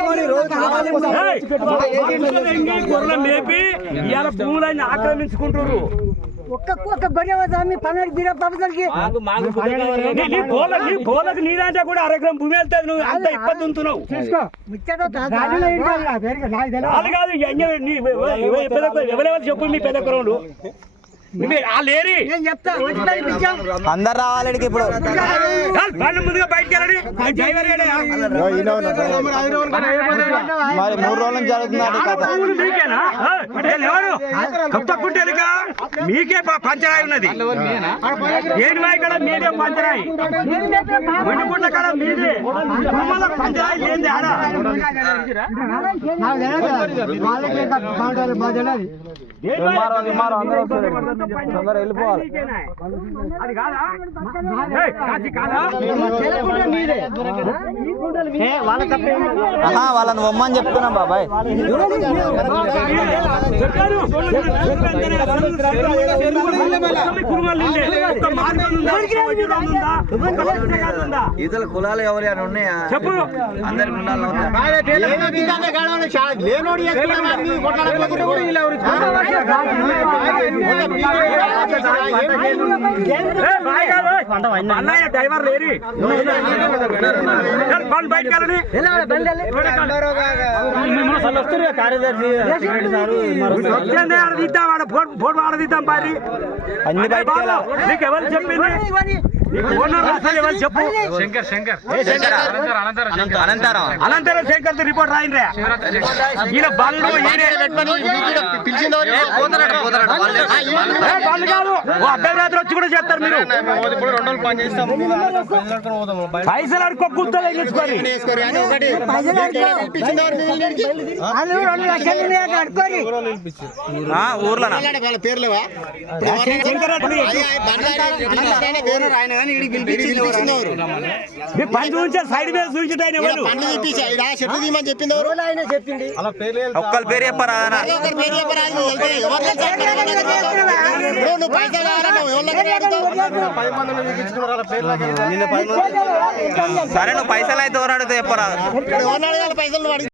గొర్రెలు మేపి ఇవాళ భూములన్నీ ఆక్రమించుకుంటారు. ఒక్క గొర్రె పోలకు నీదంటే కూడా అరగ్రం భూమి వెళ్తుంది. నువ్వు అంత ఇబ్బంది ఉంటున్నావు. అది కాదు ఎవరెవరు చెప్పు మీ పెద్ద కురవులు లేరి అందరు రావాలి ఇప్పుడు. ముందుగా బయటకు వెళ్ళండి. మరి 3 రోజుల నుంచి జరుగుతుంది. మీకేనా కొత్తకుంటేలుగా మీకే పంచరాయి ఉన్నది. ఏనువాయి కాడ మీదే పంచరాయి, మండిగుడ్ల కాడ మీదే పంచరాయి లేని ఆడ వెళ్ళిపోవాలి. వాళ్ళని బొమ్మని చెప్తున్నా బాబాయ్. ఇతర కులాలు ఎవరు అని ఉన్నాయా? చెప్పు. అందరి కులాలు డ్రైవర్ లేరి బయటకెళ్ళని ఆడదిద్దాం, ఆడ ఫోన్ ఆడదిద్దాం. పారి నీకు ఎవరు చెప్పింది? చెప్పు. అనంతరం శంకర్ రిపోర్ట్ రాయిండ్రా. ఈయన బండ్లు కాదు, అర్ధరాత్రి వచ్చి కూడా చేస్తారు మీరు. పైసలు అడుకో గుర్తులు ఎగించుకొని ఊర్లో పని చూపించా సైడ్ మీద చూపించట చెప్పింది ఒక్కరి పేరు చెప్పరా? సరే నువ్వు పైసలు అయితే ఎవరు అడిగితే చెప్పరా? పైసలు